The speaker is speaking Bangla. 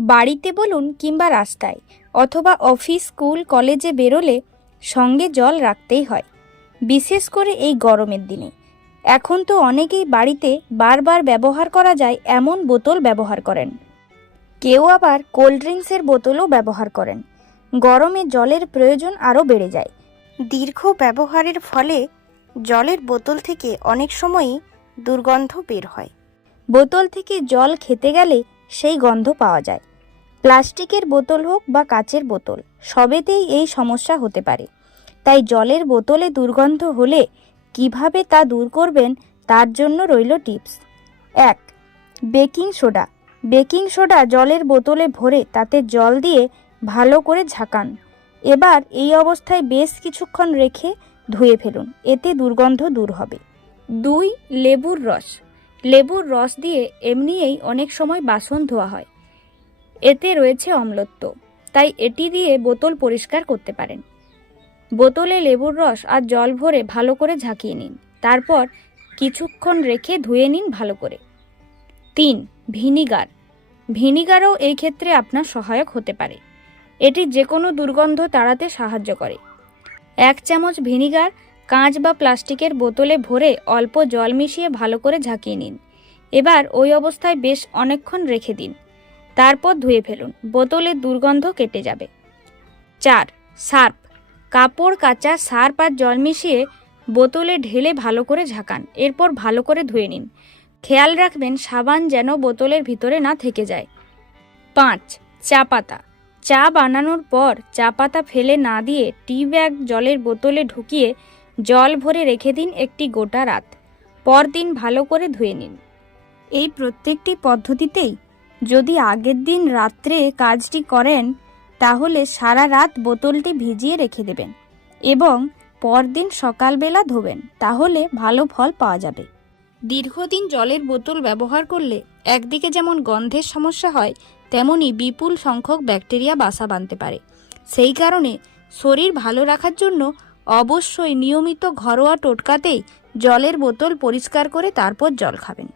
বাড়িতে বলুন কিংবা রাস্তায় অথবা অফিস, স্কুল, কলেজে বেরোলে সঙ্গে জল রাখতেই হয়, বিশেষ করে এই গরমের দিনে। এখন তো অনেকেই বাড়িতে বারবার ব্যবহার করা যায় এমন বোতল ব্যবহার করেন। কেউ আবার কোল্ড ড্রিঙ্কসের বোতলও ব্যবহার করেন। গরমে জলের প্রয়োজন আরও বেড়ে যায়। দীর্ঘ ব্যবহারের ফলে জলের বোতল থেকে অনেক সময়ই দুর্গন্ধ বের হয়। বোতল থেকে জল খেতে গেলে সেই গন্ধ পাওয়া যায়। প্লাস্টিকের বোতল হোক বা কাচের বোতল, সবেতেই এই সমস্যা হতে পারে। তাই জলের বোতলে দুর্গন্ধ হলে কিভাবে তা দূর করবেন তার জন্য রইল tips. 1. Baking soda. Baking soda জলের বোতলে ভরে তাতে জল দিয়ে ভালো করে ঝাঁকান। এবার এই অবস্থায় বেশ কিছুক্ষণ রেখে ধুয়ে ফেলুন, এতে দুর্গন্ধ দূর হবে। 2. লেবুর রস। লেবুর রস দিয়ে এমনিই অনেক সময় বাসন ধোয়া হয়। এতে রয়েছে অম্লত্ব, তাই এটি দিয়ে বোতল পরিষ্কার করতে পারেন। বোতলে লেবুর রস আর জল ভরে ভালো করে ঝাঁকিয়ে নিন, তারপর কিছুক্ষণ রেখে ধুয়ে নিন ভালো করে। 3. ভিনিগার। ভিনিগারও এই ক্ষেত্রে আপনার সহায়ক হতে পারে। এটি যে কোনো দুর্গন্ধ তাড়াতে সাহায্য করে। 1 চামচ ভিনিগার কাঁচ বা প্লাস্টিকের বোতলে ভরে অল্প জল মিশিয়ে ভালো করে ঝাঁকিয়ে নিন। এবার ওই অবস্থায় বেশ অনেকক্ষণ রেখে দিন, তারপর ধুয়ে ফেলুন, বোতলের দুর্গন্ধ কেটে যাবে। 4. সার্ফ। কাপড় কাচা সার্ফ আর জল মিশিয়ে বোতলে ঢেলে ভালো করে ঝাঁকান, এরপর ভালো করে ধুয়ে নিন। খেয়াল রাখবেন সাবান যেন বোতলের ভিতরে না থেকে যায়। 5. চা পাতা। চা বানানোর পর চা পাতা ফেলে না দিয়ে টি ব্যাগ জলের বোতলে ঢুকিয়ে জল ভরে রেখে দিন একটি গোটা রাত, পরদিন ভালো করে ধুয়ে নিন। এই প্রত্যেকটি পদ্ধতিতেই যদি আগের দিন রাত্রে কাজটি করেন তাহলে সারা রাত বোতলটি ভিজিয়ে রেখে দেবেন এবং পরদিন সকালবেলা ধোবেন, তাহলে ভালো ফল পাওয়া যাবে। দীর্ঘদিন জলের বোতল ব্যবহার করলে একদিকে যেমন গন্ধের সমস্যা হয়, তেমনি বিপুল সংখ্যক ব্যাকটেরিয়া বাসা বাঁধতে পারে। সেই কারণে শরীর ভালো রাখার জন্য অবশ্যই নিয়মিত ঘরোয়া টোটকাতেই জলের বোতল পরিষ্কার করে তারপর জল খাবেন।